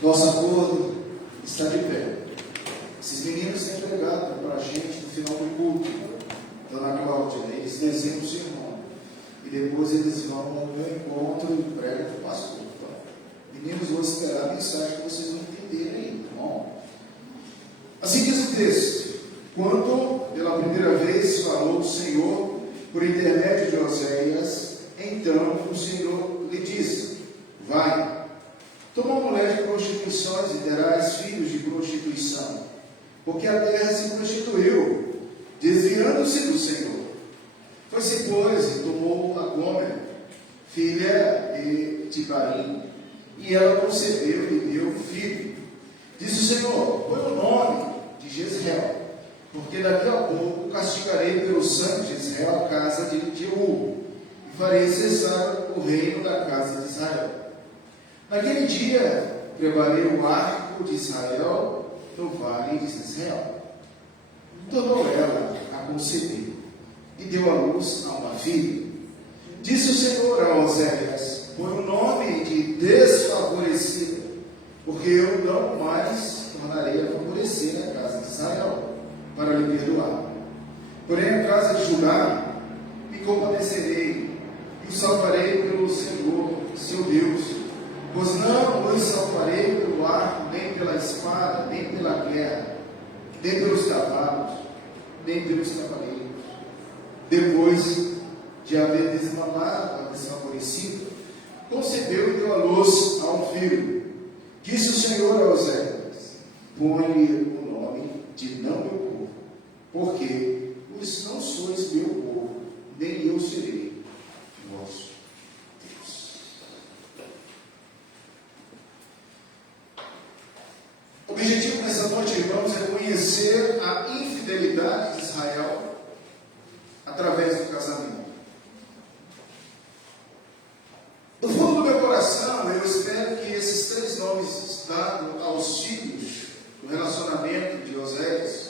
Nosso acordo está de pé. Esses meninos têm pregado para a gente no final do culto, Dona Cláudia, né? Eles desenham o sermão. E depois eles vão ao meu encontro e pregam para o pastor. Então, meninos, vou esperar a mensagem que vocês vão entender aí, tá bom? Assim diz o texto: quando pela primeira vez falou o Senhor por intermédio de Oséias, então o Senhor lhe disse: vai, toma uma mulher de prostituições e terás filhos de prostituição, porque a terra se prostituiu, desviando-se do Senhor. Foi-se, pois, e tomou a Gomer, filha de Tibarim, e ela concebeu e deu um filho. Disse o Senhor: põe o nome de Jezreel, porque daqui a pouco castigarei pelo sangue de Israel a casa de Jeú, e farei cessar o reino da casa de Israel. Naquele dia preparei o arco de Israel no vale de Jezreel. Tornou ela a conceber e deu à luz a uma filha. Disse o Senhor a Oséias: põe o nome de desfavorecida, porque eu não mais tornarei a favorecer a casa de Israel, para lhe perdoar. Porém, a casa de Judá me compadecerei, e o salvarei pelo Senhor, seu Deus, pois não os salvarei pelo arco, nem pela espada, nem pela guerra, nem pelos cavalos, nem pelos cavaleiros. Depois de haver desmamado a desfavorecida, concebeu e deu à luz a um filho. Disse o Senhor a Oséias: põe-lhe o nome de não meu povo, porque vós não sois meu povo, nem eu serei vosso Deus. O objetivo nessa noite, irmãos, é conhecer a infidelidade de Israel através do casamento. Do fundo do meu coração, eu espero que esses 3 nomes dados aos filhos do relacionamento de Oséias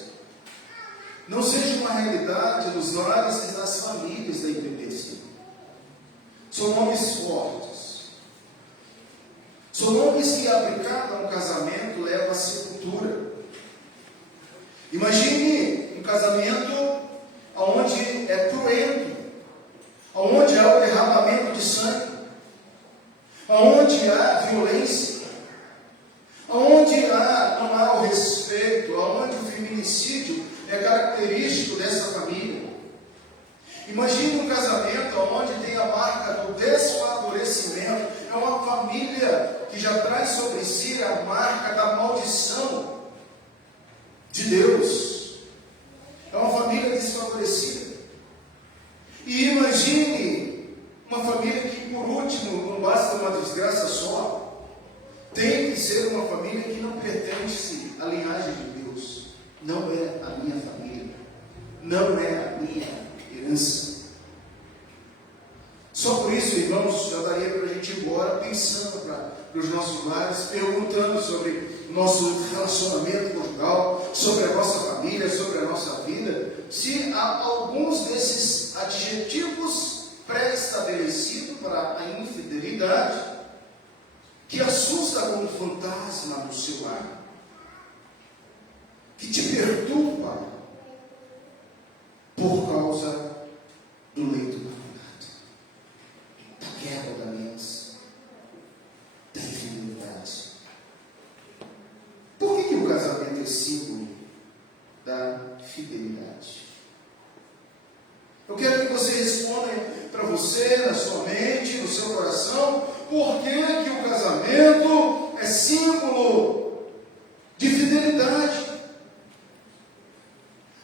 não seja uma realidade nos lares e nas famílias da IPPC. São nomes fortes. São nomes que, aplicado a um casamento, levam à sepultura. Imagine um casamento onde é cruento, onde há o derramamento de sangue, onde há violência, onde não há o respeito, onde o feminicídio é característico dessa família. Imagine um casamento onde tem a marca do desfavorecimento. É uma família que já traz sobre si a marca da maldição de Deus. É uma família desfavorecida. E imagine uma família que, por último, não basta uma desgraça só, tem que ser uma família que não pertence à linhagem de Deus. Não é a minha família, não é a minha herança. Só por isso, irmãos, já daria para a gente ir embora pensando para os nossos lares, perguntando sobre o nosso relacionamento conjugal, sobre a nossa família, sobre a nossa vida, se há alguns desses adjetivos pré-estabelecidos para a infidelidade que assusta como um fantasma no seu lar, que te perturba por causa do leito da quebra da aliança, da infidelidade. Por que o casamento é símbolo da fidelidade? Eu quero que você responda para você, na sua mente, no seu coração, por que o casamento é símbolo de fidelidade?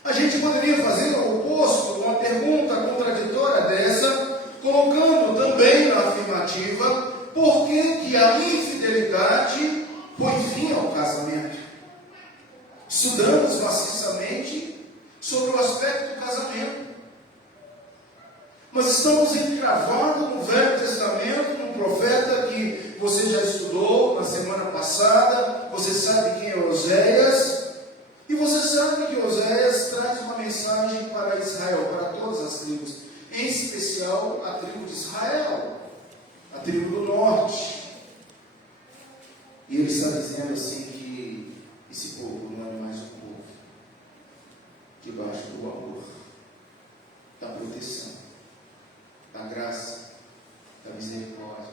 A gente poderia fazer o oposto, uma pergunta contraditória dessa, colocando também na afirmativa, por que a infidelidade põe fim ao casamento? Estudamos maciçamente sobre o aspecto do casamento. Mas estamos encravados no Velho Testamento, num profeta que você já estudou na semana passada, você sabe quem é Oséias, e você sabe que Oséias traz uma mensagem para Israel, para todas as tribos, em especial a tribo de Israel, a tribo do norte. E ele está dizendo assim que esse povo não é mais um povo debaixo do amor, da proteção, da graça, da misericórdia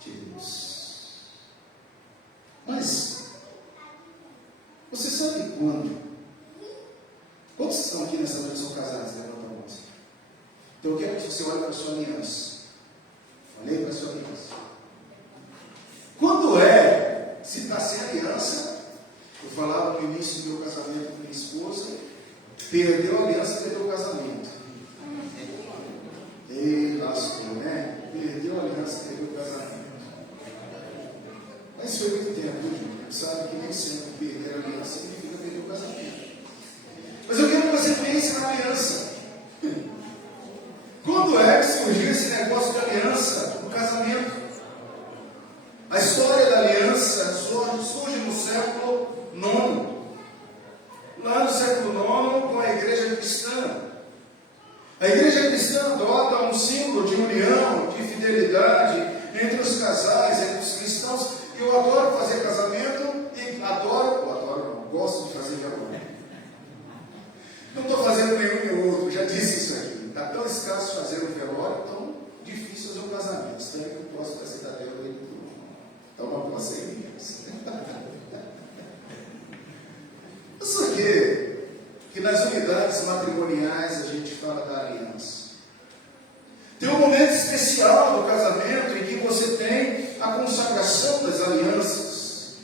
de Deus. Mas você sabe quando? Quantos estão aqui nessa noite são casados? Levanta a mão. Então eu quero que você olhe para a sua aliança. Olhei para a sua aliança. Quando se está sem aliança, eu falava no início do meu casamento com minha esposa, perdeu a aliança, perdeu o casamento. E lascou, né? Perdeu a aliança, perdeu o casamento. Mas foi muito tempo, gente. Sabe que nem sempre perder a aliança significa perder o casamento. Mas eu quero que você pense na aliança. Quando que surgiu esse negócio de aliança no casamento? A história da aliança surge no século IX. Lá no século IX, com a igreja cristã. A igreja cristã adota um símbolo de união, de fidelidade entre os casais, entre os cristãos. Eu adoro fazer casamento e gosto de fazer velório. Não estou fazendo nenhum nem outro, já disse isso aqui. Está tão escasso fazer um velório, tão difícil fazer um casamento. Espero que eu possa fazer da dela e tudo. Então não posso ser imenso. Só que nas unidades matrimoniais a gente fala da aliança. Tem um momento especial do casamento em que você tem a consagração das alianças.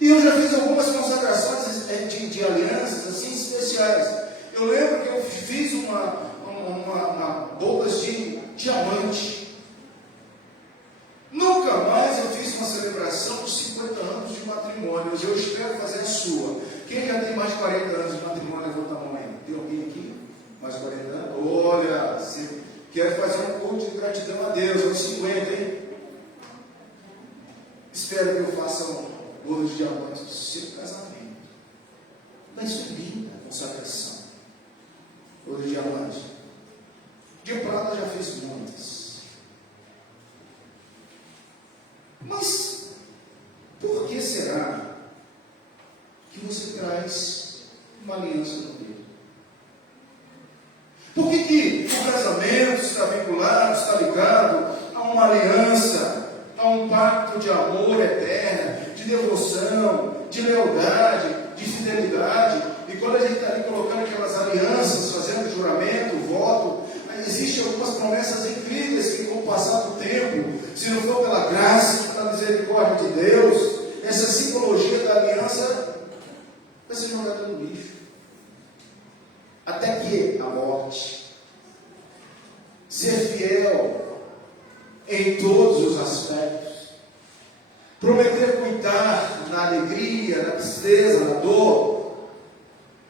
E eu já fiz algumas consagrações de alianças assim especiais. Eu lembro que eu fiz uma bodas de diamante. Nunca mais eu fiz uma celebração de 50 anos de matrimônio. Eu espero fazer a sua. Quem já tem mais de 40 anos de matrimônio, levanta a mão aí. Tem alguém aqui? Mais de 40 anos? Olha, você quer fazer um culto de gratidão a Deus, aos 50, hein? Espero que eu faça um bolo de diamante do seu casamento. Mas isso é linda, a consagração. Bolo de diamante. De prata já fez muitas. Mas por que será que você traz uma aliança no dedo? Por que o casamento está vinculado, está ligado a uma aliança, a um pacto de amor eterno, de devoção, de lealdade, de fidelidade? E quando a gente está ali colocando aquelas alianças, fazendo juramento, voto, existem algumas promessas incríveis que, com o passar do tempo, se não for pela graça, pela misericórdia de Deus, essa simbologia da aliança vai ser jogada no lixo. Até que a morte. Ser fiel em todos os aspectos. Prometer cuidar na alegria, na tristeza, na dor,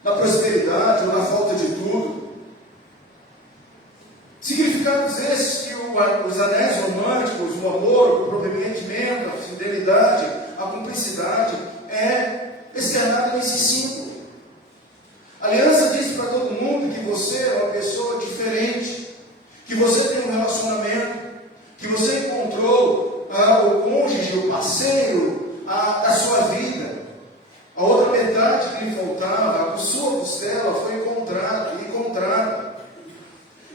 na prosperidade ou na falta de tudo. Significados esses que os anéis românticos, o amor, o comprometimento, a fidelidade, a cumplicidade é externado nesse símbolo. A aliança diz para todo mundo que você é uma pessoa diferente, que você tem um relacionamento, que você encontrou o cônjuge, o parceiro da sua vida. A outra metade que lhe faltava, a sua costela, foi encontrada.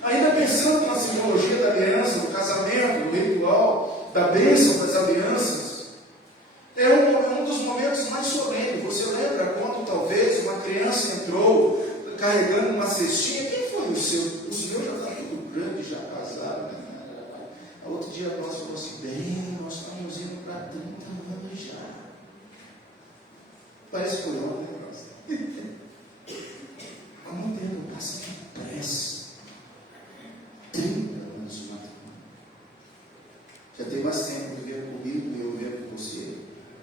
Ainda pensando na simbologia da aliança, do casamento, do ritual, da bênção das alianças, é um dos momentos mais solenes. Você lembra quando talvez uma criança entrou carregando uma cestinha? Quem foi o seu? O senhor já está tudo grande, já casado, né? A outro dia nós falou assim: bem, nós estamos indo para 30 anos já. Parece que foi ontem, né? Como o tempo passa depressa. 30 anos de matrimônio. Já tem mais tempo vivendo comigo e eu vivendo com você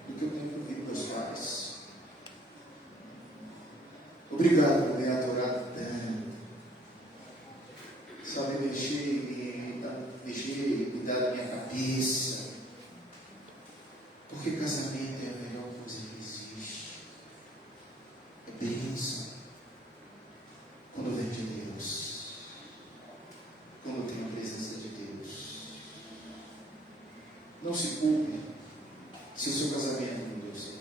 do que eu tenho vivido com meus pais. Obrigado por me adorar tanto. Sabe mexer e cuidar da minha cabeça. Porque casamento é a melhor coisa que existe. É bênção. Quando vem de Deus. Quando tem a presença de Deus. Não se culpe se o seu casamento não deu certo.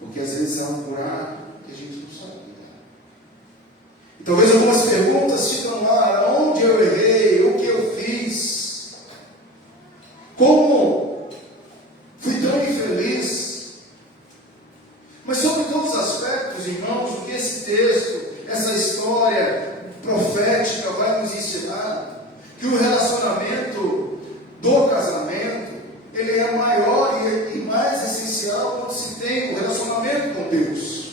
Porque às vezes há um buraco que a gente não sabe lidar. E talvez algumas perguntas ficam lá: onde eu errei? O que eu fiz? Como fui tão infeliz? Mas sobre todos os aspectos, irmãos, o que esse texto, essa história profética vai nos ensinar? Que o relacionamento do casamento, ele é maior e mais essencial quando se tem o relacionamento com Deus.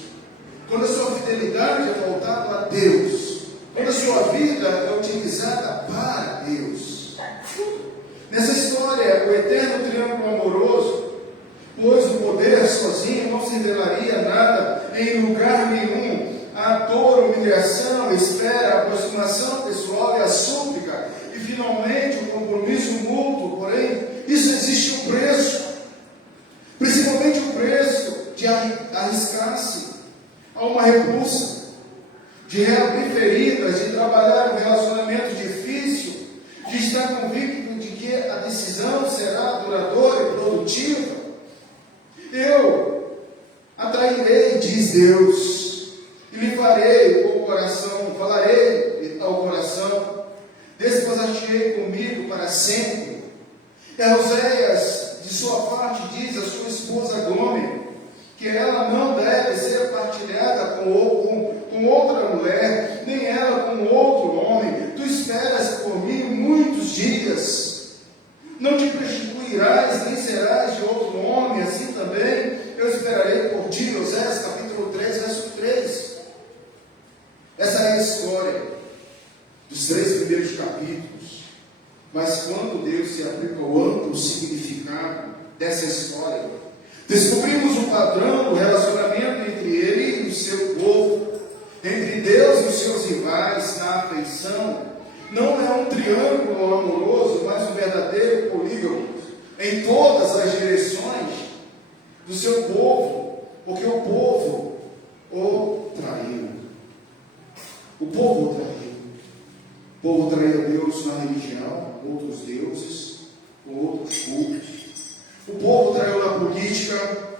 Quando a sua fidelidade é voltada a Deus. Quando a sua vida é utilizada para Deus. Nessa história, o eterno triângulo amoroso, pois o poder sozinho não se revelaria nada em lugar nenhum. A dor, humilhação, espera, aproximação pessoal e a súplica, e finalmente o compromisso mútuo. Porém, isso existe um preço, principalmente o preço de arriscar-se a uma repulsa, de reabrir feridas, de trabalhar um relacionamento difícil, de estar convicto de que a decisão será duradoura e produtiva. Eu atrairei, diz Deus, e lhe farei o coração, falarei ao coração, desposar-te-ei comigo para sempre. Oséias, de sua parte, diz a sua esposa Gômer, que ela não deve ser partilhada com outra mulher, nem ela com outro homem. Tu esperas por mim muitos dias, não te prostituirás, nem serás de outro homem, assim também eu esperarei por ti. Oséias capítulo 3, verso 3. Essa é a história dos 3 primeiros capítulos. Mas quando Deus se aplica ao amplo significado dessa história, descobrimos o padrão do relacionamento entre Ele e o seu povo, entre Deus e os seus rivais na afeição. Não é um triângulo amoroso, mas um verdadeiro polígono em todas as direções do seu povo, porque o povo o traiu. O povo o traiu. O povo traiu Deus na religião, outros deuses, com outros cultos. O povo traiu na política,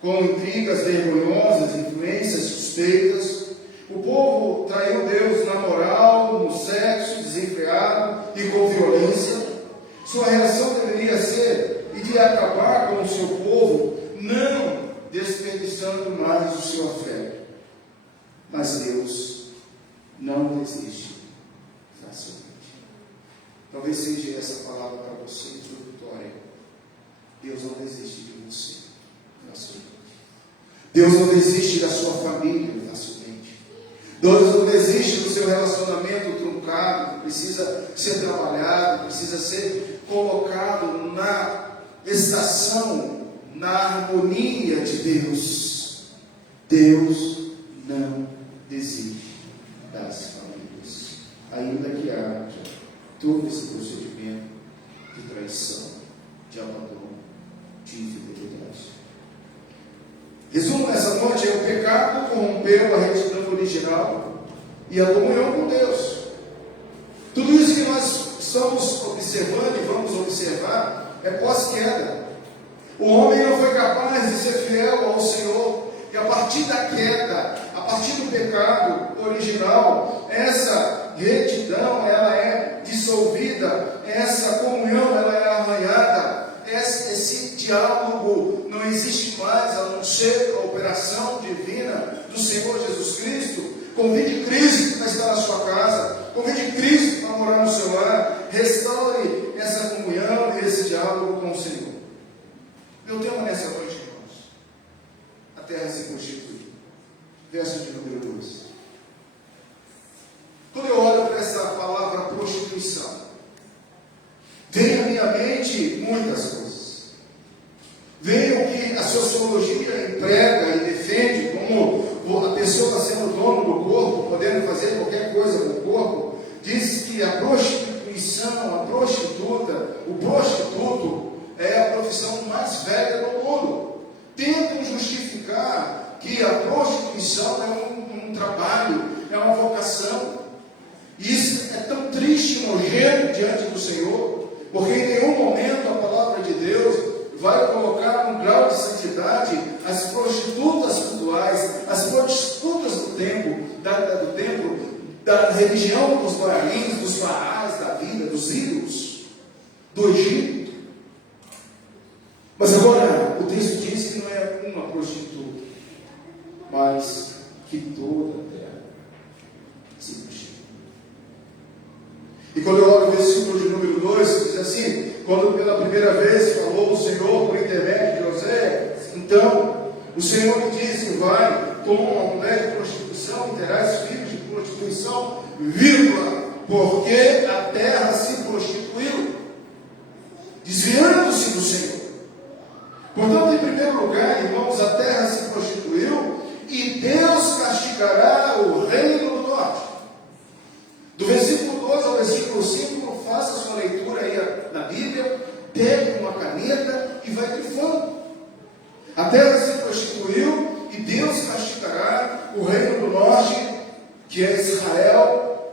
com intrigas vergonhosas, influências suspeitas. O povo traiu Deus na moral, no sexo desenfreado e com violência. Sua reação deveria ser de acabar com o seu povo, não desperdiçando mais o seu afeto. Mas Deus não desiste facilmente. Talvez seja essa palavra para você introdutória. Deus não desiste de você facilmente. Deus não desiste da sua família facilmente. Deus não desiste do seu relacionamento truncado, que precisa ser trabalhado, precisa ser colocado na estação, na harmonia de Deus. Deus não desiste das famílias, ainda que haja todo esse procedimento de traição, de abandono, de infidelidade. Resumo nessa noite: o pecado corrompeu a retidão original e a comunhão com Deus. Tudo isso que nós estamos observando e vamos observar é pós-queda. O homem não foi capaz de ser fiel ao Senhor, e a partir da queda, a partir do pecado original, essa retidão ela é dissolvida, essa comunhão ela é arranhada, esse diálogo não existe mais, a não ser a operação divina do Senhor Jesus Cristo. Convide Cristo para estar na sua casa, convide Cristo para morar no seu lar, restaure essa comunhão e esse diálogo com o Senhor. Meu tema nessa noite, irmãos: a terra se constitui. Verso de número 2. Quando eu olho para essa palavra prostituição, vem à minha mente muitas coisas. Vem o que a sociologia emprega e defende como a pessoa está sendo dono do corpo, podendo fazer qualquer coisa com o corpo. Diz que a prostituição, a prostituta, o prostituto é a profissão mais velha do mundo. Tentam justificar que a prostituição é um trabalho, é uma vocação. E isso é tão triste e nojento diante do Senhor, porque em nenhum momento a palavra de Deus vai sociedade, as prostitutas cultuais, as prostitutas do templo, da religião dos guaranis, dos faraós, da vida, dos ídolos, do Egito. Mas agora, o texto diz que não é uma prostituta, mas que toda a terra se prostitui. E quando eu olho o versículo de número 2, diz assim: quando pela primeira vez falou o Senhor por intermédio de José, então o Senhor me disse: vai, toma uma mulher de prostituição e terás filhos de prostituição, vírgula, porque a terra se prostituiu, desviando-se do Senhor. Portanto, em primeiro lugar, irmãos, a terra se prostituiu e Deus castigará o reino do norte. Do versículo 12 ao versículo 5, faça a sua leitura aí na Bíblia, pegue uma caneta e vai grifando. A terra se prostituiu e Deus castigará o reino do norte, que é Israel.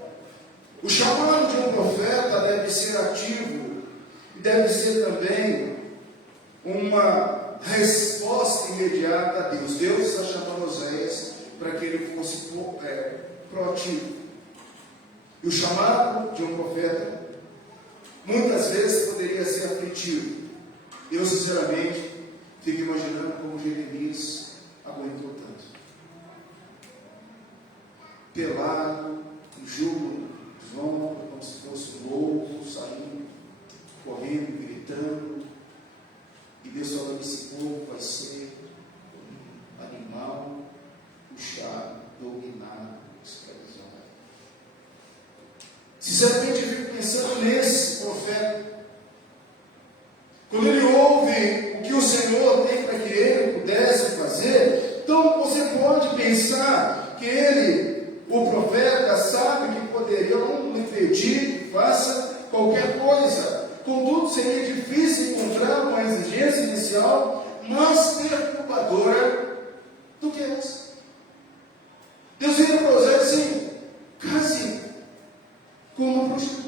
O chamado de um profeta deve ser ativo e deve ser também uma resposta imediata a Deus. Deus está chamando Oséias para que ele fosse proativo. E o chamado de um profeta muitas vezes poderia ser aflitivo. Eu sinceramente fico imaginando como Jeremias aguentou tanto. Pelado, um jugo dos ombros, como se fosse um louco, saindo, correndo, gritando. E Deus falou: esse povo vai ser um animal puxado, dominado, escravizado. Sinceramente, eu fico pensando nesse profeta. Quando ele ouve o que o Senhor tem para que ele pudesse fazer, então você pode pensar que ele, o profeta, sabe que poderia não lhe pedir que faça qualquer coisa. Contudo, seria difícil encontrar uma exigência inicial mais perturbadora do que essa. Deus vira para José assim: case com uma prostituta.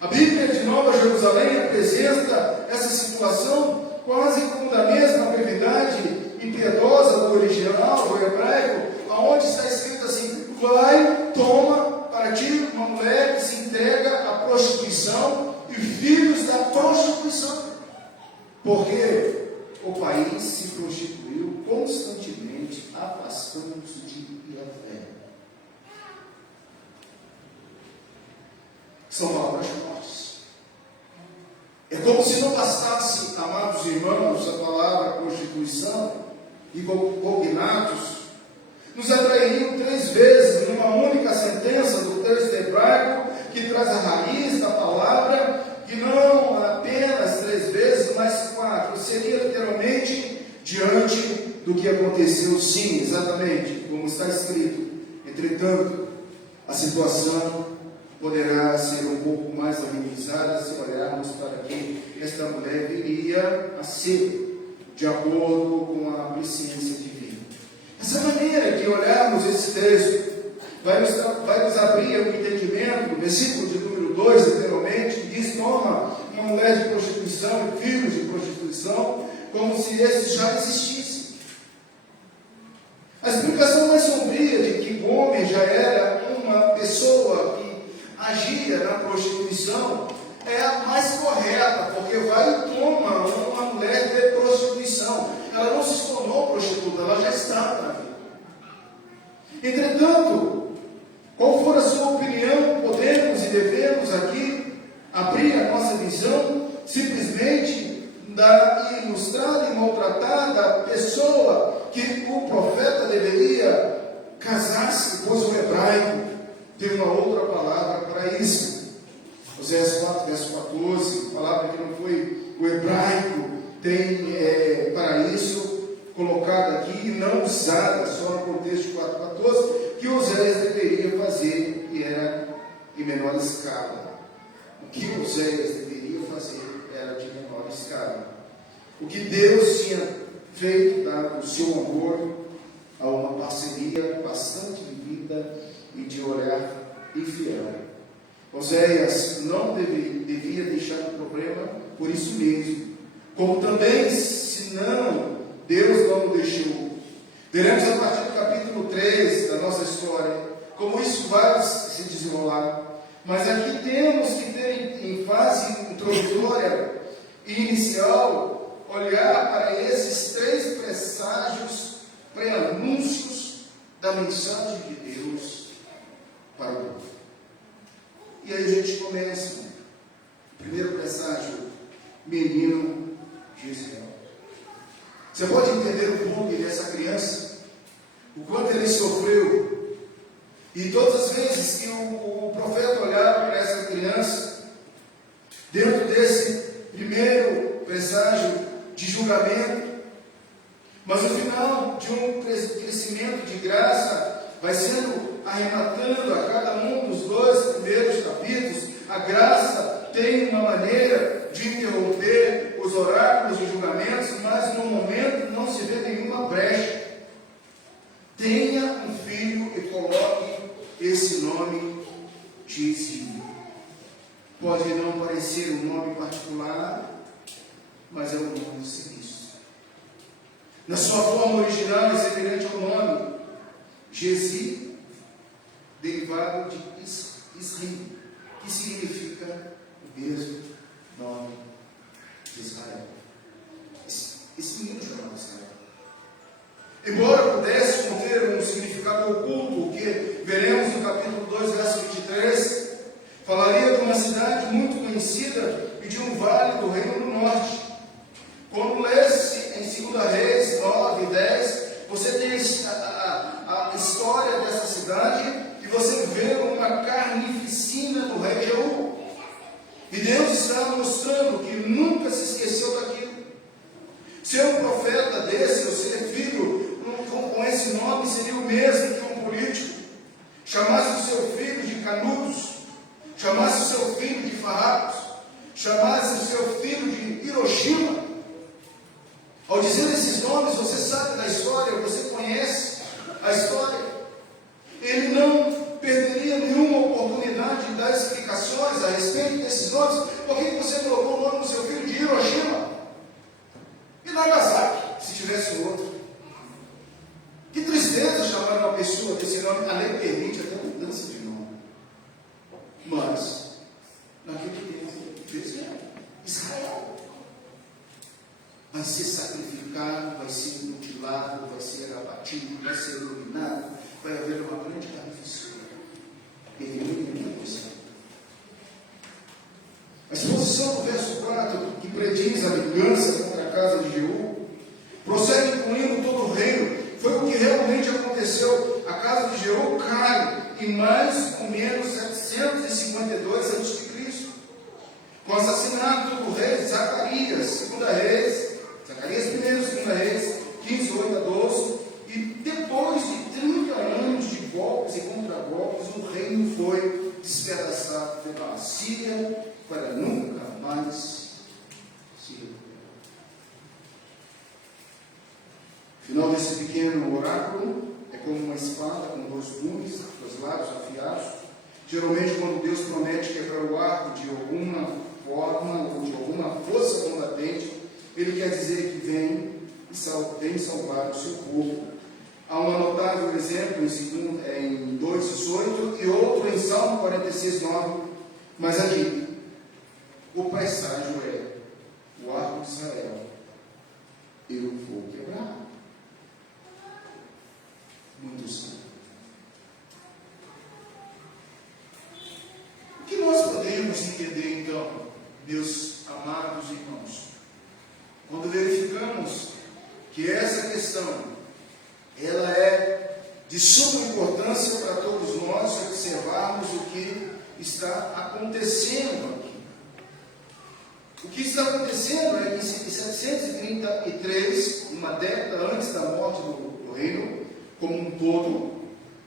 A Bíblia de Nova Jerusalém apresenta essa situação quase como da mesma brevidade impiedosa do original, do hebraico, aonde está escrito assim: vai, toma para ti uma mulher que se entrega à prostituição e filhos da prostituição, porque o país se prostituiu constantemente, afastando-se de Yahvé. São palavras fortes. É como se não bastasse, amados irmãos, a palavra prostituição e cognatos nos atrairiam 3 vezes numa única sentença do texto hebraico que traz a raiz da palavra, que não apenas 3 vezes, mas 4. Seria literalmente diante do que aconteceu, sim, exatamente, como está escrito. Entretanto, a situação poderá ser um pouco mais amenizada se olharmos para que esta mulher viria a ser, de acordo com a presciência divina. Essa maneira de olharmos esse texto vai nos abrir o entendimento. O versículo de número 2, literalmente, diz: toma uma mulher de prostituição e filhos de prostituição, como se esses já existissem. A explicação mais sombria de que o homem já era uma pessoa que agia na prostituição é a mais correta, porque vai e toma uma mulher de prostituição. Ela não se tornou prostituta, ela já estava na vida. Entretanto, qual for a sua opinião, podemos e devemos aqui abrir a nossa visão simplesmente da ilustrada e maltratada pessoa que o profeta deveria casar-se, pois o hebraico tem uma outra palavra para isso. Oséias 4, verso 14, palavra que não foi o hebraico, tem para isso colocada aqui, não usada, só no contexto de 4,14, que Oséias deveria fazer, e era em menor escala. O que Oséias deveria fazer era de menor escala. O que Deus tinha feito, dado o seu amor a uma parceria bastante vivida e de olhar infiel. Oséias não devia deixar o problema por isso mesmo, como também, se não Deus não o deixou. Veremos a partir do capítulo 3 da nossa história como isso vai se desenrolar. Mas aqui temos que ter, em fase introdutória e inicial, olhar para esses 3 presságios, pré-anúncios da mensagem de Deus para o povo. E aí a gente começa. O primeiro presságio, menino Jezreel. Você pode entender o bug dessa criança? O quanto ele sofreu. E todas as vezes que o profeta olhava para essa criança, dentro desse primeiro presságio de julgamento, mas no final de um crescimento de graça, vai sendo arrematando a cada um dos 2 primeiros capítulos, a graça tem uma maneira de interromper os oráculos e julgamentos, mas no momento não se vê nenhuma brecha. Tenha um filho e coloque esse nome Jezreel. Pode não parecer um nome particular, mas é um nome do serviço. Na sua forma original é semelhante ao nome Jezi, derivado de Isri, que significa o mesmo nome de Israel. Esse menino chamado Israel. Embora pudesse conter um significado oculto, o que veremos no capítulo 2, verso 23, falaria de uma cidade muito conhecida e de um vale do reino do norte. Quando lê-se em 2 Reis 9 e 10, você tem a história dessa cidade e você vê uma carnificina do rei Jeú. E Deus está mostrando que nunca se esqueceu daquilo. Ser um profeta desse, ou ser filho com esse nome, seria o mesmo que um político chamasse o seu filho de Canudos, chamasse o seu filho de Farrapos, chamasse o seu filho de Hiroshima. Ao dizer esses nomes, você sabe da história, você conhece a história. Ele não perderia nenhuma oportunidade de dar explicações a respeito desses nomes. Por que você colocou o nome do seu filho de Hiroshima? E Nagasaki, se tivesse outro? Que tristeza chamar uma pessoa desse nome. A lei permite até mudança de nome. Mas, naquele tempo, Israel vai ser sacrificado, vai ser mutilado, vai ser abatido, vai ser iluminado, vai haver uma grande carnificina. A exposição do verso 4, que prediz a vingança contra a casa de Jeú, prossegue incluindo todo o reino. Foi o que realmente aconteceu. A casa de Jeú cai em mais ou menos 752 a.C., com o assassinato do rei Zacarias, 2 Reis, Zacarias I, 2 Reis, 15, 8 a 12, e depois de 30 anos de golpes e contragolpes, o reino foi despedaçado pela Assíria para nunca mais se recuperar. O final desse pequeno oráculo é como uma espada com 2 gumes, 2 lados afiados. Geralmente, quando Deus promete quebrar o arco de alguma forma ou de alguma força combatente, Ele quer dizer que vem salvar o seu povo. Há um notável exemplo em 2,18 e outro em Salmo 46, 9. Mas aqui, o presságio é: o arco de Israel eu vou quebrar. Muito sério. O que nós podemos entender então, meus amados irmãos, quando verificamos que essa questão ela é de suma importância para todos nós observarmos o que está acontecendo aqui. O que está acontecendo é que em 733, uma década antes da morte do reino como um todo,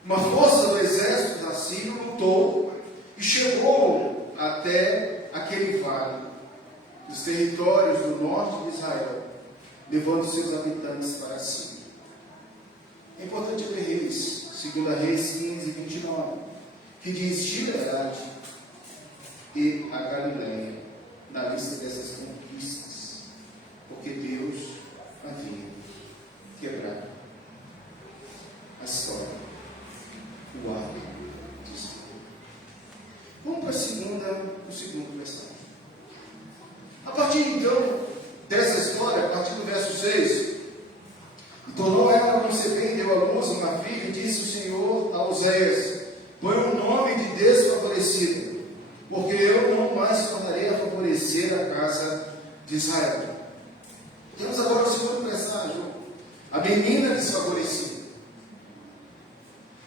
uma força do exército assírio lutou e chegou até aquele vale dos territórios do norte de Israel, levando seus habitantes para si. É importante ver Reis, 2 Reis 15, 29, que diz Gileade e a Galileia na lista dessas conquistas, porque Deus havia segundo versículo. A partir então dessa história, a partir do verso 6, e tornou ela a conceber e deu à luz uma filha, e disse o Senhor a Oséias: põe um nome de desfavorecido, porque eu não mais tornarei a favorecer a casa de Israel. Temos agora o segundo presságio, a menina desfavorecida.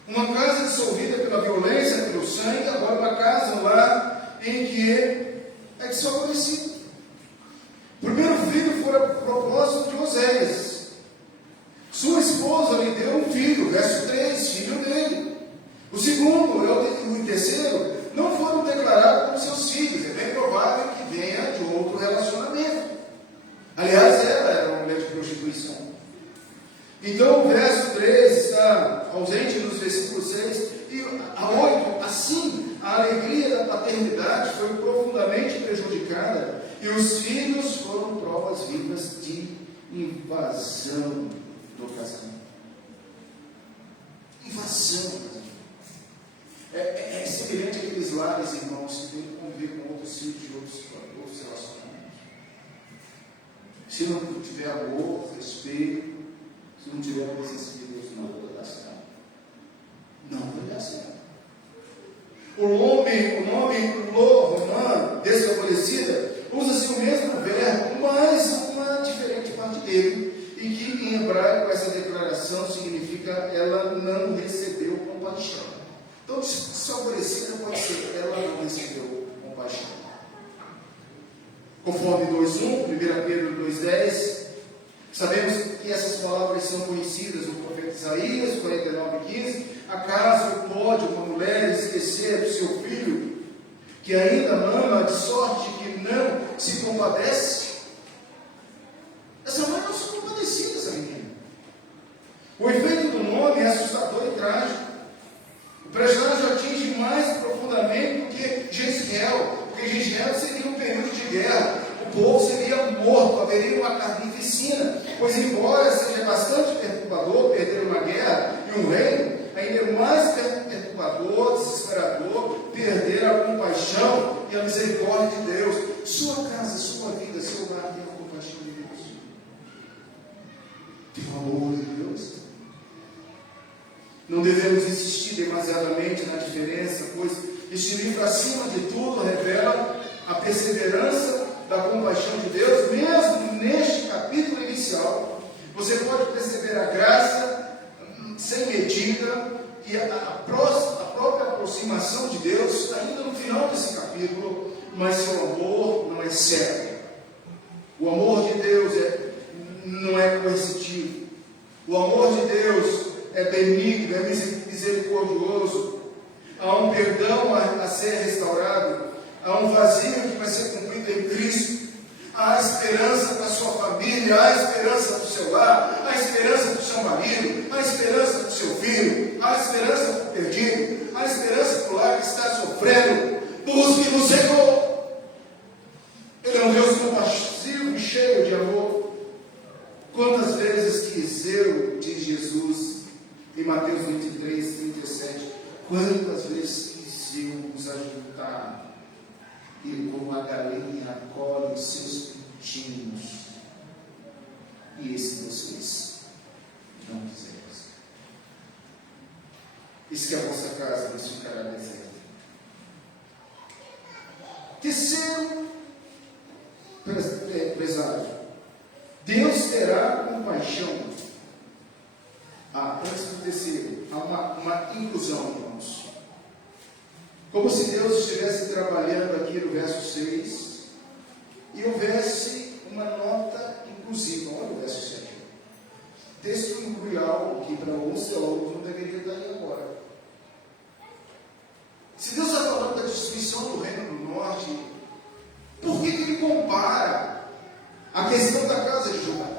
Uma casa dissolvida pela violência, pelo sangue, agora uma casa no lar em que é desfavorecido. O primeiro filho foi a propósito de Oséias. Sua esposa lhe deu um filho, verso 3, filho dele. O segundo e o terceiro não foram declarados como seus filhos. É bem provável que venha de outro relacionamento. Aliás, ela era uma mulher de prostituição. Então, o verso 3 está ausente nos versículos 6 e a 8. Assim, a alegria da paternidade foi profundamente prejudicada e os filhos foram provas vivas de invasão do casamento. Invasão do casamento. É semelhante àqueles lares, irmãos, que tem que conviver com outros filhos de outros relacionamentos. Se não tiver amor, respeito, se não tiver a presença de Deus, não vai dar certo. Não vai dar certo. O nome Romã, desfavorecida, usa-se o mesmo verbo, mas uma diferente parte dele, e que em hebraico essa declaração significa ela não recebeu compaixão. Então, desfavorecida pode ser ela não recebeu compaixão. Conforme 2:1, 1 Pedro 2:10, sabemos que essas palavras são conhecidas no profeta Isaías 49:15. Acaso pode uma mulher esquecer do seu filho, que ainda ama, de sorte que não se compadece? Essa mãe não se compadecia dessa menina. O efeito do nome é assustador e trágico. O presságio atinge mais profundamente do que Jezreel, porque Jezreel seria um período de guerra. O povo seria morto, haveria uma carnificina, pois embora seja bastante perturbador perder uma guerra e um reino, ainda é mais perturbador, desesperador, perder a compaixão e a misericórdia de Deus. Sua casa, sua vida, seu lar tem a compaixão de Deus. Tem o amor de Deus. Não devemos insistir demasiadamente na diferença, pois este livro, acima de tudo, revela a perseverança da compaixão de Deus. Mesmo neste capítulo inicial, você pode perceber a graça sem medida e a própria aproximação de Deus ainda no final desse capítulo, mas seu amor não é cego. O amor de Deus não é coercitivo. O amor de Deus é benigno, é misericordioso. Há um perdão a ser restaurado, há um vazio que vai ser cumprido em Cristo. Há esperança para a sua família, há esperança para o seu lar, há esperança para o seu marido, há esperança para o seu filho, há esperança para o perdido, há esperança para o lar que está sofrendo. Busque no Senhor. Ele é um Deus compassivo e cheio de amor. Quantas vezes quis eu, diz Jesus em Mateus 23, 37, quantas vezes quis eu nos ajudar? E como a galinha acolhe os seus pintinhos, e esse vocês não quiseram. Isso que a vossa casa não ficará deserta. Terceiro presságio, Deus terá compaixão. Antes do terceiro, há uma inclusão, irmãos. Como se Deus estivesse trabalhando aqui no verso 6 e houvesse uma nota inclusiva. Olha o verso 7. O texto inclui algo que para alguns teólogos não deveria estar aí agora. Se Deus está falando da destruição do reino do norte, por que ele compara a questão da casa de Judá?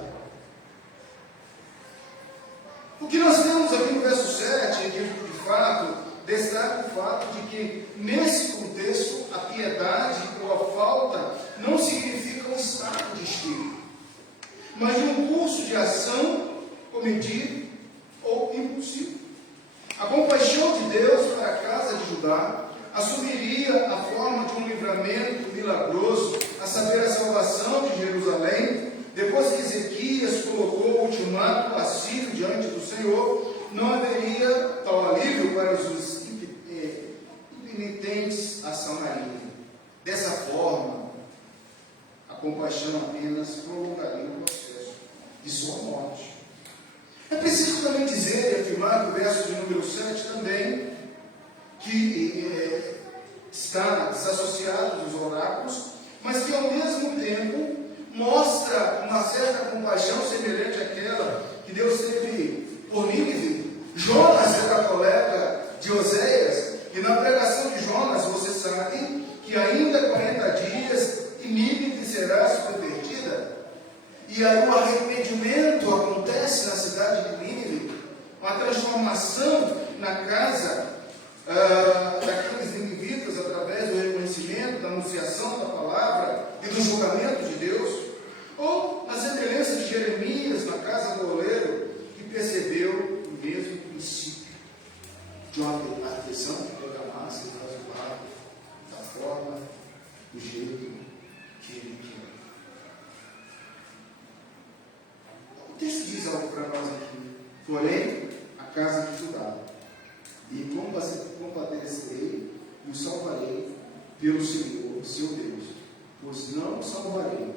O que nós temos aqui no verso 7 é que, de fato, destaca o fato de que, nesse contexto, a piedade ou a falta não significa um estado de espírito, mas um curso de ação comedido ou impulsivo. A compaixão de Deus para a casa de Judá assumiria a forma de um livramento milagroso, a saber, a salvação de Jerusalém, depois que Ezequias colocou o ultimato assírio diante do Senhor, não haveria tal alívio para os impenitentes a Samaria. Dessa forma, a compaixão apenas prolongaria o processo de sua morte. É preciso também dizer e afirmar no verso de número 7 também, que está desassociado dos oráculos, mas que ao mesmo tempo mostra uma certa compaixão semelhante àquela que Deus teve por Nínive. Jonas era colega de Oséias, e na pregação de Jonas você sabe que ainda 40 dias e Nínive será subvertida. E aí o arrependimento acontece na cidade de Nínive, uma transformação na casa daqueles ninivitas através do reconhecimento, da anunciação da palavra e do julgamento de Deus. Ou na semelhança de Jeremias na casa do oleiro, que percebeu o mesmo princípio de uma artesã que pega a massa e faz o barro da forma, do jeito que ele quer. O texto diz algo para nós aqui: porém, a casa de Judá, e compadecerei e o salvarei pelo Senhor, seu Deus, pois não o salvarei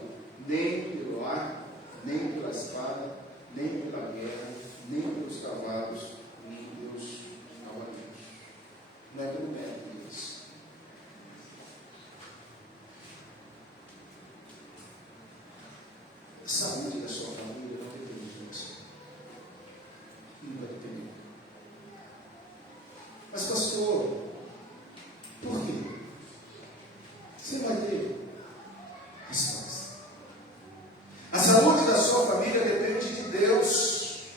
nem pelo ar, nem pela espada, nem pela guerra, nem pelos cavalos, nem pelos cavaleiros. Não é pelo mérito deles. A saúde da sua família não depende de você. Não vai depender. Mas, pastor, por quê? Você vai ter resposta. A saúde da sua família depende de Deus,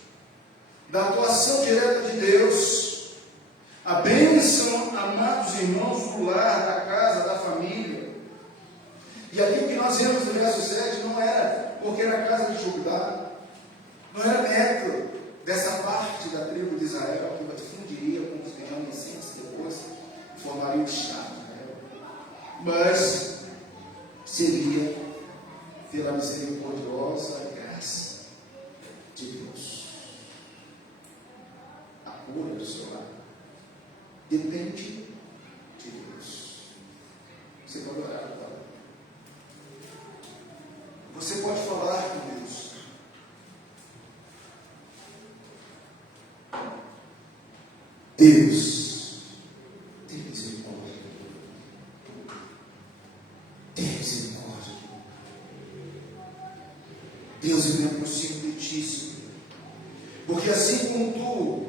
da atuação direta de Deus. A bênção, amados irmãos, do lar, da casa, da família. E aqui o que nós vemos no verso 7 não era porque era a casa de Judá, não era neto dessa parte da tribo de Israel que fundiria com os remanescentes depois e formaria o Estado de Israel, mas seria pela misericordiosa graça de Deus. A cura do seu lar depende de Deus. Você pode orar agora. Você pode falar com Deus. Deus, tem misericórdia. Tem misericórdia. Deus, eu me aproximo de ti, Senhor. Porque assim como tu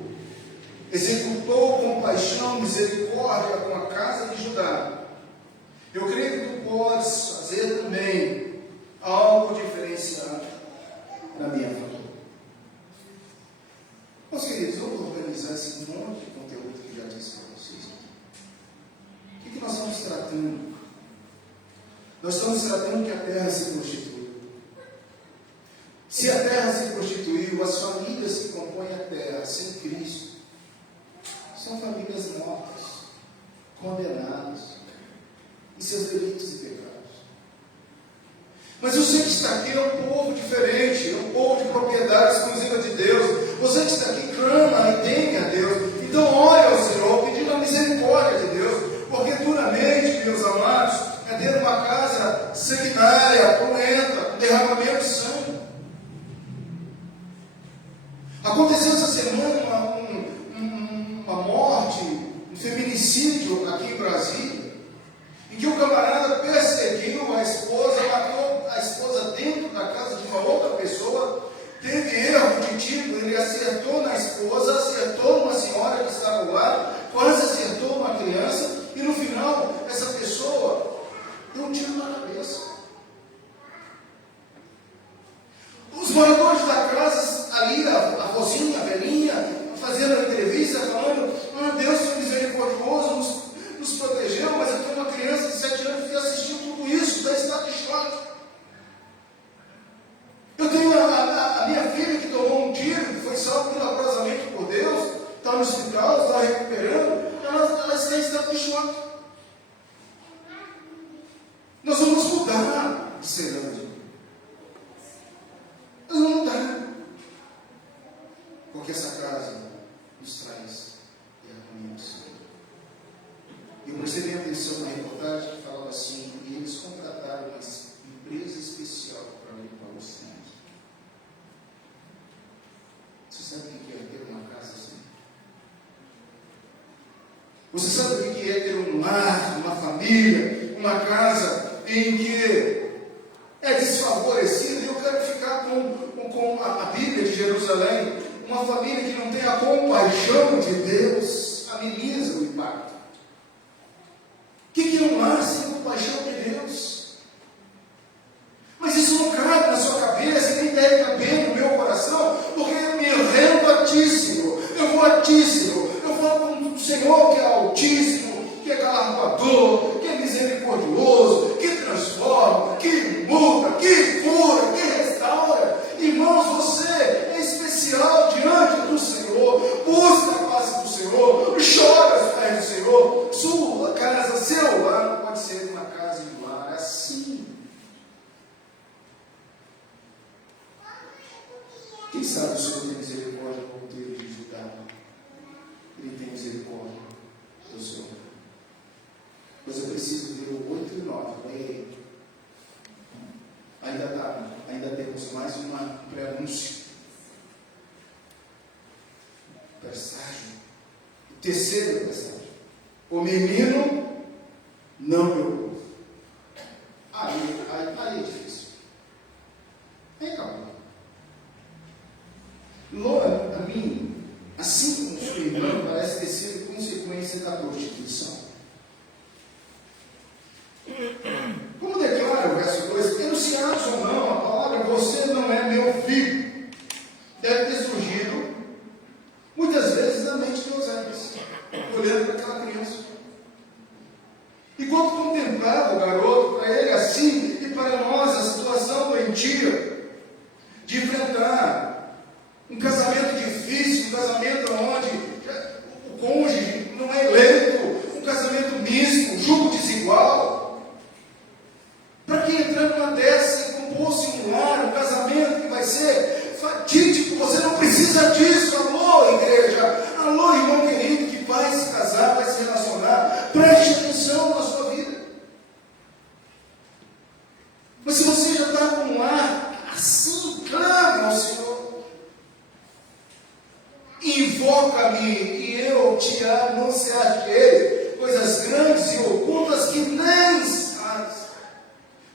executou compaixão, misericórdia com a casa de Judá, eu creio que tu podes fazer também algo diferenciado na minha família. Meus queridos, vamos organizar esse monte de conteúdo que já disse para vocês. O que nós estamos tratando? Nós estamos tratando que a terra se constituiu. Se a terra se constituiu, as famílias que compõem a terra sem Cristo são famílias mortas, condenadas em seus delitos e pecados. Mas você que está aqui é um povo diferente, é um povo de propriedade exclusiva de Deus. Você que está aqui clama e teme a Deus. Então ore ao Senhor, pedindo a misericórdia de Deus, porque duramente, meus amados, é dentro de uma casa sanguinária, cruenta, com derramamento de sangue. Aconteceu essa semana uma morte, um feminicídio aqui em Brasília, em que o camarada perseguiu a esposa, matou a esposa dentro da casa de uma outra pessoa, teve erro de tiro, ele acertou na esposa, acertou numa senhora que estava lá, quase acertou uma criança, e no final, essa pessoa deu um tiro na cabeça. Os moradores da casa, ali, a vozinha, a velhinha, fazendo a entrevista, falando: Deus foi misericordioso, nos protegeu, mas eu tenho uma criança de 7 anos que assistiu tudo isso, está em estado de choque. Eu tenho a minha filha que tomou um tiro, que foi salva milagrosamente por Deus, está no hospital, está recuperando, ela está em estado de choque. Nós Cerâmica. Mas não dá. Porque essa casa nos traz harmonia ao Senhor. Eu prestei atenção na reportagem que falava assim, e eles contrataram uma empresa especial para limpar o centro. Você sabe o que é ter uma casa assim? Você sabe o que é ter um lar, uma família, uma casa em que é desfavorecido? Eu quero ficar com a Bíblia de Jerusalém. Uma família que não tem a compaixão de Deus ameniza o impacto. O que é um lar sem compaixão de Deus? Mas isso não cabe na sua cabeça, nem deve caber no meu coração, porque eu me rendo altíssimo, eu vou altíssimo, eu falo com o Senhor que é altíssimo, que é galardoador, que é misericordioso, que transforma, que muda, que cura, que restaura. Irmãos, você é especial diante do Senhor, busca a face do Senhor, chora aos pés do Senhor. Sua casa, seu lar, pode ser uma casa e um lar assim. Quem sabe o Senhor tem misericórdia com o teu de Judá? Ele tem misericórdia do Senhor. Mas eu preciso ver o 8 e 9. Leia. Ainda temos mais uma pré-anúncio. Presságio. O terceiro presságio. O menino não preocupa. Aí é difícil. Vem cá. Loura, a mim, assim como sua irmã, parece ter sido consequência da prostituição. Como declara o verso 2, enunciados ou não, a palavra você não é meu filho, deve ter surgido muitas vezes na mente de Oséias, olhando para aquela criança. E quando contemplava o garoto, para ele assim, e para nós a situação doentia de enfrentar um casamento difícil, um casamento onde o cônjuge não é eleito, um casamento misto, um jugo desigual. Para que entrar numa dessa e compor-se um lar, um casamento que vai ser fatídico, você não precisa disso. Alô, igreja, alô, irmão querido, que vai se casar, vai se relacionar, preste atenção na sua vida. Mas se você já está com um lar assim, clame ao Senhor. Invoca-me e eu te anunciarei coisas grandes e ocultas que nem sabes.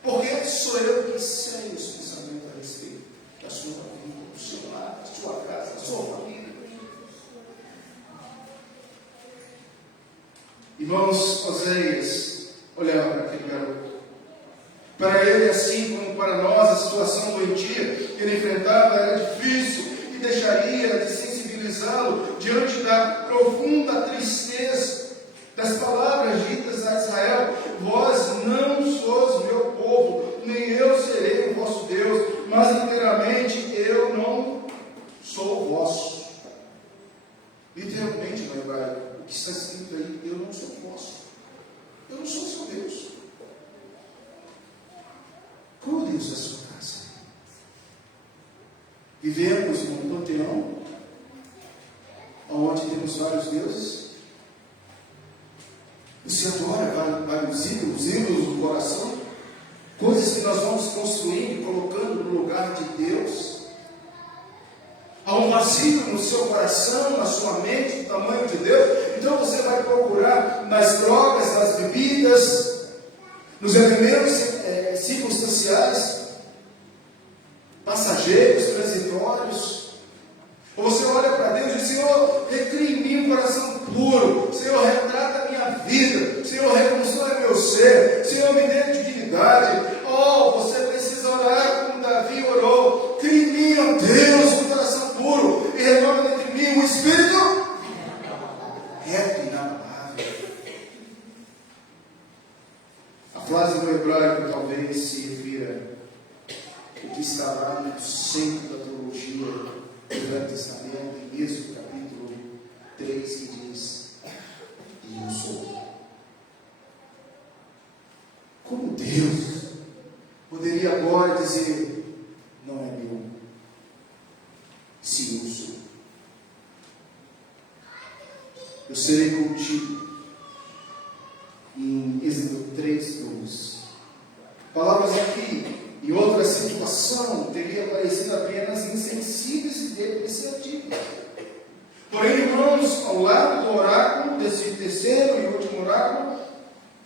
Porque sou eu que sei os pensamentos a respeito da sua vida, do seu lar, da sua casa, da sua família. Irmãos, Oséias olhava para aquele garoto. Para ele, assim como para nós, a situação doentia que ele enfrentava era difícil e deixaria de sensibilizá-lo diante da profunda tristeza das palavras ditas a Israel: vós não sois meu povo, nem eu serei o vosso Deus, mas inteiramente eu não sou vosso. Literalmente no hebraico, o que está escrito aí: eu não sou vosso, eu não sou seu Deus. Qual é o Deus da sua casa? Vivemos num panteão onde temos vários deuses. Você adora vários ídolos do coração, coisas que nós vamos construindo e colocando no lugar de Deus. Há um vazio no seu coração, na sua mente, do tamanho de Deus. Então você vai procurar nas drogas, nas bebidas, nos elementos circunstanciais, passageiros, transitórios. Ou você olha para Deus e diz: Senhor, recria em mim um coração puro. Senhor, retrata a minha vida. Senhor, reconstrói meu ser. Senhor, me dê dignidade. Oh, você precisa orar como Davi orou. Cria em mim, ó Deus, um coração puro e renova dentro de mim um espírito reto e inabalável. A frase do hebraico talvez se refira ao que está lá no centro da teologia do Velho Testamento, em Êxodo capítulo 3, que diz: e eu sou. Como Deus poderia agora dizer: não é meu, se eu sou. Eu serei contigo. Em Êxodo 3:12. Palavras aqui, em outra situação, teria parecido apenas insensíveis e depreciativas. Porém, irmãos, ao lado do oráculo, desse terceiro e último oráculo,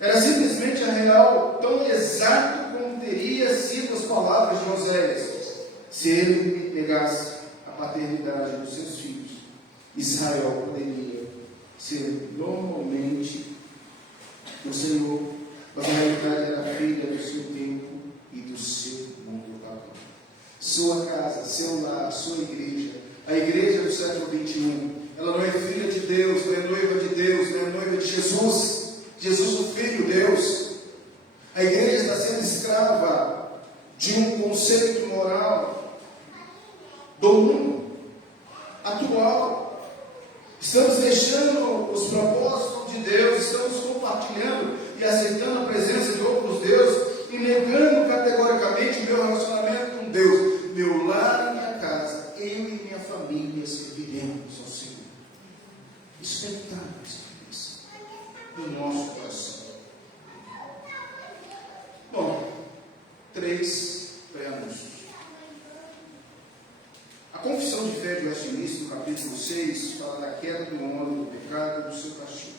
era simplesmente a real, tão exato como teria sido as palavras de Oséias, se ele negasse a paternidade dos seus filhos. Israel poderia ser normalmente o Senhor, mas na realidade era filha do seu tempo e do seu mundo local. Sua casa, seu lar, sua igreja, a igreja do século 21, ela não é filha de Deus, não é noiva de Deus, não é noiva de Jesus. Jesus, o Filho, Deus. A igreja está sendo escrava de um conceito moral do mundo atual. Estamos deixando os propósitos de Deus, estamos compartilhando e aceitando a presença de outros deuses e negando categoricamente o meu relacionamento com Deus. Meu lar e minha casa, eu e minha família serviremos ao Senhor. Isso tem que estar no nosso coração. Bom, 3 pré-anúncios. A confissão de fé de Westminster, no capítulo 6, fala da queda do homem, do pecado e do seu castigo.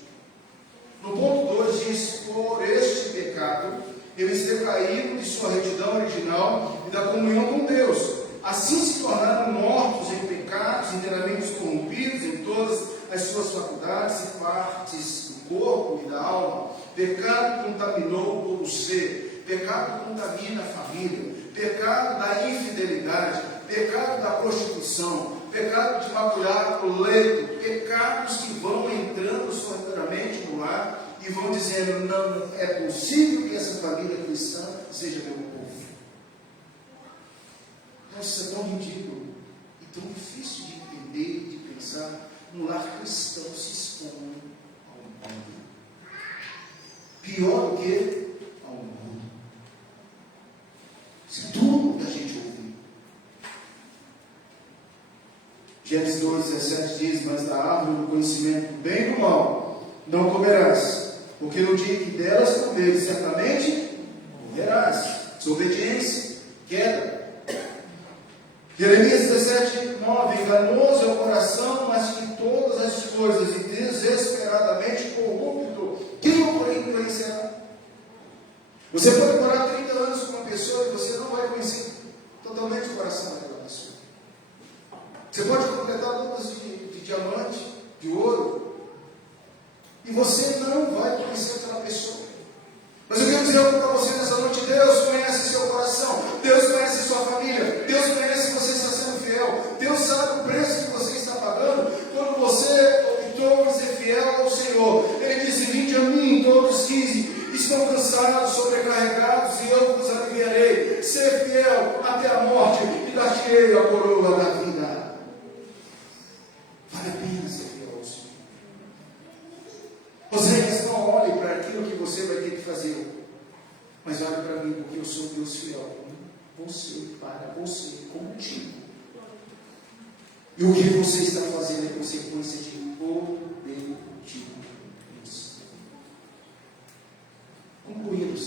No ponto 2 diz: por este pecado, eles decaíram de sua retidão original e da comunhão com Deus. Assim se tornaram mortos em pecados, inteiramente corrompidos em todas as suas faculdades e partes do corpo e da alma. Pecado contaminou todo o ser. Pecado contamina a família. Pecado da infidelidade. Pecado da prostituição. Pecado de maculhar o leito. Pecados que vão entrando sorrateiramente no lar e vão dizendo: não é possível que essa família cristã seja meu povo. Isso é tão ridículo e tão difícil de entender e de pensar. Um lar cristão se expõe ao mundo. Pior do que ao mundo. Se tudo que a gente ouvir. Gênesis 2:17 diz: mas da árvore do conhecimento do bem e do mal não comerás, porque no dia que delas comeres, certamente morrerás. Desobediência, queda. Jeremias 17:9: enganoso é o coração, mas que todas as coisas, e desesperadamente corrupto, quem o conhecerá? Você pode morar 30 anos com uma pessoa e você não vai conhecer totalmente o coração daquela pessoa. Você pode completar luvas de diamante, de ouro, e você não vai conhecer aquela pessoa. Mas eu quero dizer algo para você nessa noite: Deus conhece seu coração, Deus conhece sua família, Deus conhece se você está sendo fiel, Deus sabe o preço que você está pagando quando você optou em ser fiel ao Senhor. Ele disse: vinde a mim, todos que estão cansados, sobrecarregados, e eu vos aliviarei. Ser fiel até a morte e dar-te-ei a coroa da vida. Vale a pena ser fiel ao Senhor. Oséias, não olhe para aquilo que você vai ter que fazer, mas olhe para mim, porque eu sou Deus fiel com você, para você, contigo. E o que você está fazendo é consequência de obediência. Concluindo,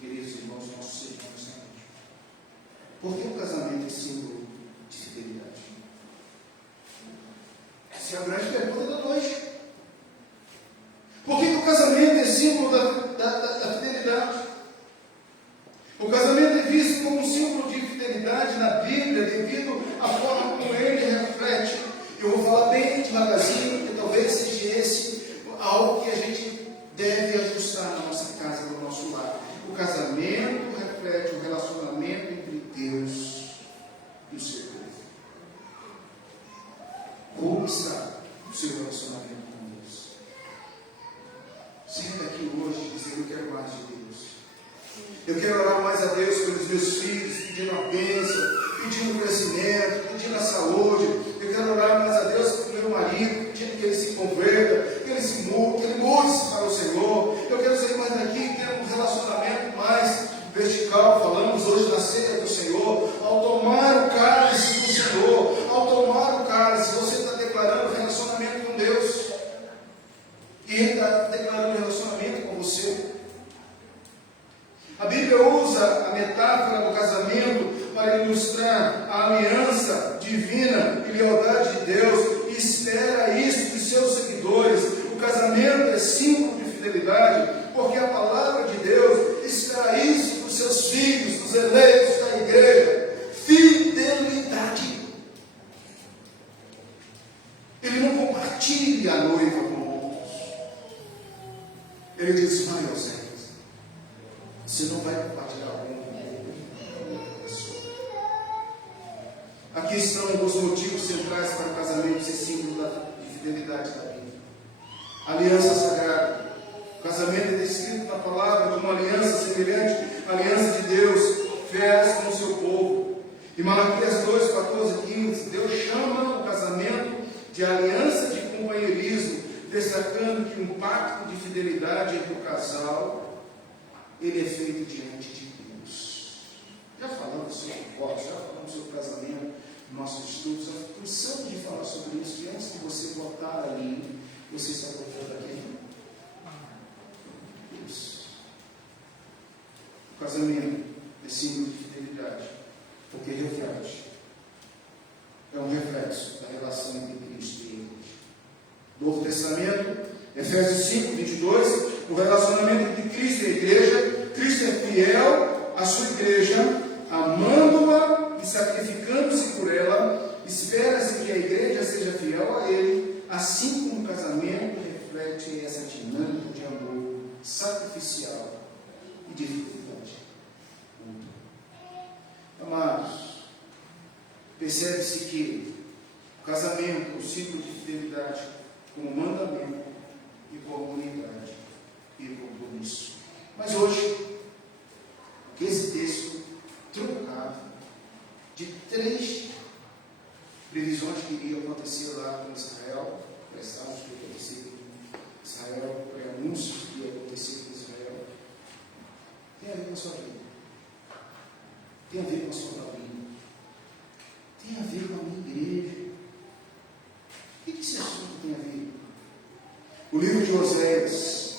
queridos irmãos, nossos sermão nesta noite. Por que o casamento é símbolo de fidelidade? Essa é a grande pergunta da noite. Por que o casamento é símbolo da fidelidade? O casamento é visto como um símbolo de fidelidade na Bíblia devido à forma como ele reflete. Eu vou falar bem devagarzinho, porque talvez seja esse algo que a gente deve ajustar na nossa casa, no nosso lar. O casamento reflete o relacionamento entre Deus e o seu povo. Como está o seu relacionamento com Deus? Senta aqui hoje e dizer: eu quero mais de Deus. Eu quero orar mais a Deus pelos meus filhos, pedindo a bênção, pedindo crescimento, pedindo a saúde. Eu quero orar mais a Deus pelo meu marido, pedindo hoje na ceia do Senhor, ao tomar o cálice do Senhor, ao tomar o cálice, você está declarando relacionamento com Deus. E Ele está declarando relacionamento com você. A Bíblia usa a metáfora do casamento para ilustrar a aliança divina e lealdade de Deus, e espera isso dos seus seguidores. O casamento é símbolo de fidelidade, porque a palavra de Deus espera isso dos seus filhos, dos eleitos da igreja. Fidelidade. Ele não compartilha a noiva com outros. Ele diz: vai aos céus. Você não vai compartilhar com outra pessoa. Aqui estão os motivos centrais para o casamento ser símbolo de fidelidade da Bíblia. Aliança sagrada. O casamento é descrito na palavra como uma aliança semelhante à aliança de Deus fez com o seu povo. Em Malaquias 2, 14 e 15, Deus chama o casamento de aliança de companheirismo, destacando que um pacto de fidelidade entre o casal, ele é feito diante de Deus. Já falamos sobre divórcio, já falamos sobre casamento, nossos estudos, nós precisamos de falar sobre isso, e antes de você votar ali, você está votando aqui. Isso. O casamento é símbolo de fidelidade, porque reflete, é um reflexo da relação entre Cristo e a igreja. Novo Testamento, Efésios 5, 22, o relacionamento entre Cristo e a igreja. Cristo é fiel à sua igreja, amando-a e sacrificando-se por ela. Espera-se que a igreja seja fiel a ele, assim como o casamento reflete essa dinâmica de amor sacrificial e de fidelidade. Amados, percebe-se que o casamento, o ciclo de fidelidade, como mandamento e como unidade e compromisso. Mas hoje, esse texto truncado de 3 previsões que iriam acontecer lá com Israel, presságios que ia acontecer com Israel, anúncios que ia acontecer com Israel, tem a ver com a sua vida, tem a ver com a sua família, tem a ver com a minha igreja. O que esse assunto tem a ver? O livro de Oséias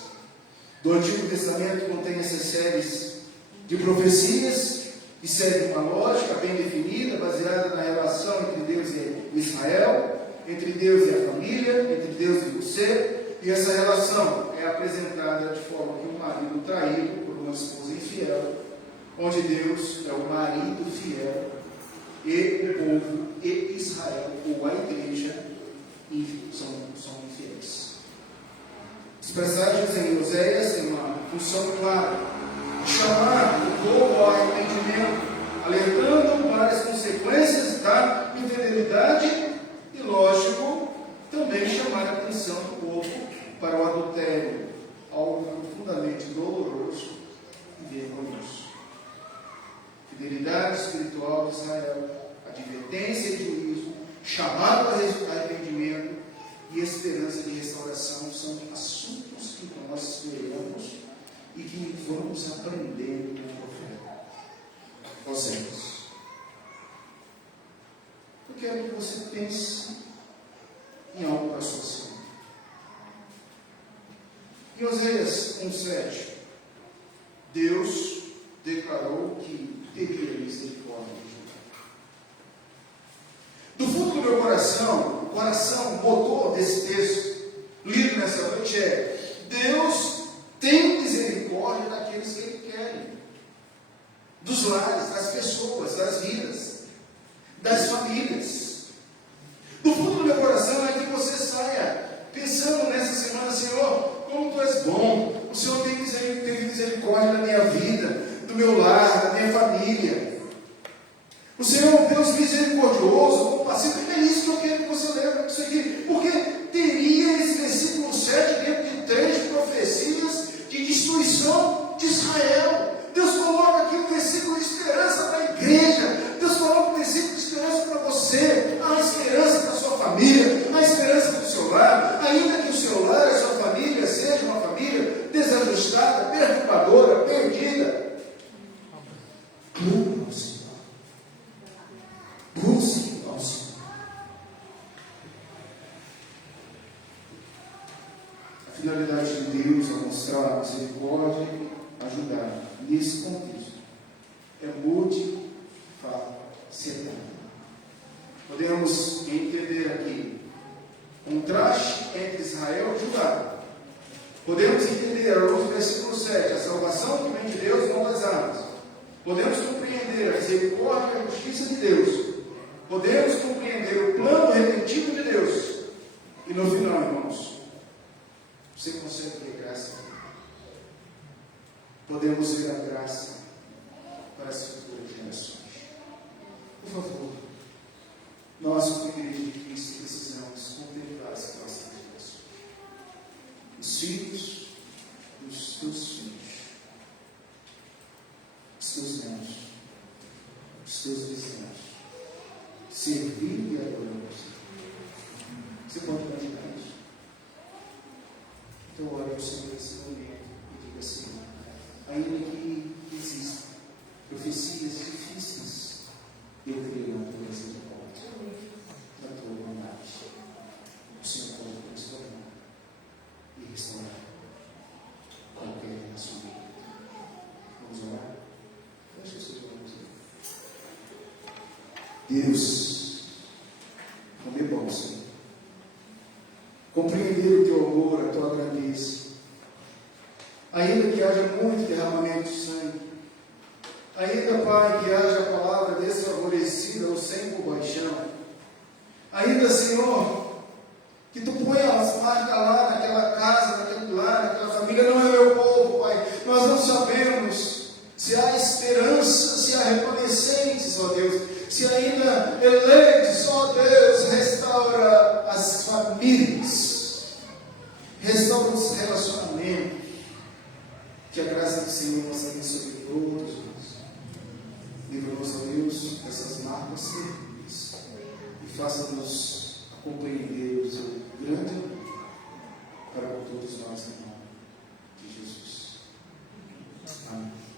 do Antigo Testamento contém essas séries de profecias que seguem uma lógica bem definida, baseada na relação entre Deus e Israel, entre Deus e a família, entre Deus e você, e essa relação é apresentada de forma que um marido traído por uma esposa infiel, onde Deus é o marido fiel e o povo e Israel, ou a igreja, são infiéis. As passagens em Oséias têm uma função clara: chamar o povo ao arrependimento, alertando para as consequências da infidelidade e, lógico, também chamar a atenção do povo para o adultério, algo profundamente doloroso e vergonhoso. Fidelidade espiritual de Israel, advertência e juízo, chamado a arrependimento e esperança de restauração são assuntos que nós veremos e que vamos aprendendo com o profeta Oséias. Eu quero que você pense em algo para a sua semana. Em Oséias 1,7, Deus declarou que teria misericórdia de Judá. Do fundo do meu coração, o motor desse texto, lido nessa noite, é: Deus tem misericórdia daqueles que Ele quer, dos lares, das pessoas, das vidas, das famílias. Do fundo do meu coração é que você saia pensando nessa semana: Senhor, como Tu és bom, o Senhor teve misericórdia da minha vida, do meu lar, da minha família. O Senhor é um Deus misericordioso, compassivo. É isso que eu quero que você leve isso aqui, porque teria esse versículo 7 dentro de 3 profecias de destruição de Israel. Deus coloca aqui um versículo de esperança para a igreja. Deus coloca um versículo de esperança para você. Há esperança para a sua família, há esperança para o seu lar, ainda que o seu lar e a sua família seja uma família desajustada, perturbadora, perdida. mostrar misericórdia e ajudar. Nesse contexto, é multifacetário. Podemos entender aqui contraste entre Israel e Judá. Podemos entender, à luz do versículo 7, a salvação que vem de Deus, não das armas. Podemos compreender a misericórdia e a justiça de Deus. Podemos compreender o plano redentivo de Deus. E no final, irmãos, você consegue ver graça. Podemos ver a graça para as futuras gerações. Por favor, nós, como igreja de Cristo, precisamos contemplar as próximas gerações. Os filhos dos teus filhos, os teus netos, os teus bisnetos, servindo e adorando o Senhor. Você pode imaginar isso? Então, ore ao Senhor nesse momento e diga: Senhor, ainda que existam profecias difíceis, eu creio na tua misericórdia, na tua bondade. O Senhor pode transformar e restaurar qualquer relacionamento. Vamos orar? Feche os seus olhos. Deus, como é bom, Senhor, compreender o teu amor, a tua grandeza. Ainda que haja muito derramamento de sangue, ainda, Pai, que haja a palavra desfavorecida ou sem compaixão, ainda, Senhor, que tu ponha as marcas lá naquela casa, naquele lar, naquela família, não é meu povo, Pai. Nós não sabemos se há esperança, se há remanescentes, ó Deus, se ainda eleitos, ó Deus, restaura as famílias, restaura os relacionamentos. Que a graça do Senhor possa vir sobre todos nós. Livra-nos, ó Deus, dessas marcas terríveis e faça-nos compreender o seu grande amor para todos nós, em nome de Jesus. Amém.